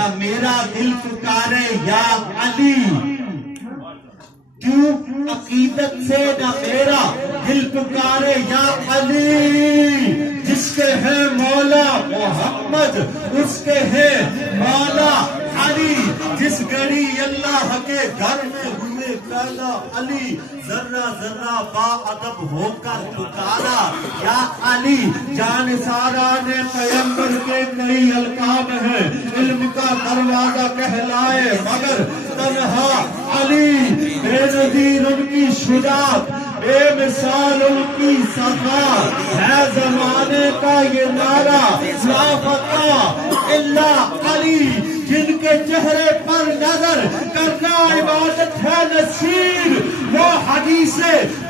نہ میرا دل پکارے یا علی، کیوں عقیدت سے نہ میرا دل پکارے یا علی، جس کے ہے مولا محمد اس کے ہے مولا علی، جس گھڑی اللہ کے گھر میں ہوئے پیدا علی، ذرہ ذرہ با ادب ہو کر پکارا یا علی، جان سارا نے پیغمبر کے کئی القاب ہیں، علم کا دروازہ کہلائے مگر تنہا علی، بے نظیر ان کی شجاعت، بے مثال ان کی سخا، ہے زمانے کا یہ نعرہ لا فتح الا علی، جن کے چہرے پر نظر کرنا عبادت ہے نصیر، وہ حدیث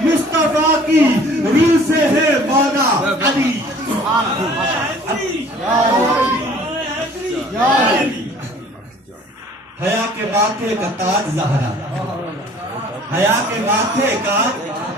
مصطفیٰ کی روح سے ہے مولا علی۔ حیا کے ماتھے کا تاج زہرا، حیا کے ماتھے کا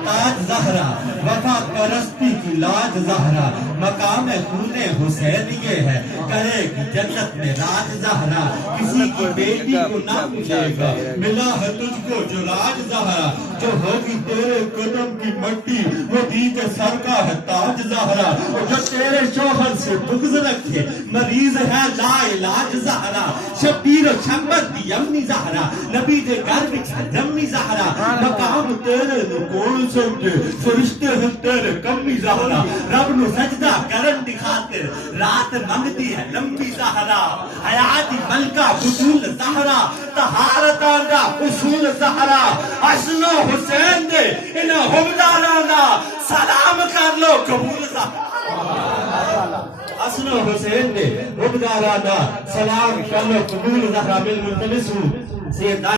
تاج زہرا، وفا پرستی کی لاج زہرا، مقام خون حسین یہ ہے، کرے گی جنت میں راج زہرا، کسی کی بیٹی کو نہ ملے گا ملا ہے تجھ کو جو راج زہرا، جو ہوگی تیرے قدم کی مٹی وہ دیجے سر کا ہے تاج زہرا، جو تیرے شوہر سے بغض رکھے مریض ہے لا علاج زہرا، شبیر و شمبر دی امی زہرا، نبی دے گھر بچ جمی زہرا، مقام تیرے نو کون سمجھے فرشتے ہیں تیرے کمی زہرا، رب نو سجدہ کرن دی خاطر رات منگتی ہے لمبی زہرا، حیاتی ملکہ بطول زہرا، طہارتاں دا اصول زہرا، حسن و حسین دے انہاں حبدارانا سلام کر لو قبول زہرا، حسن و حسین دے حبدارانا سلام کر لو قبول زہرا، بالملتمس ہوں سیدہ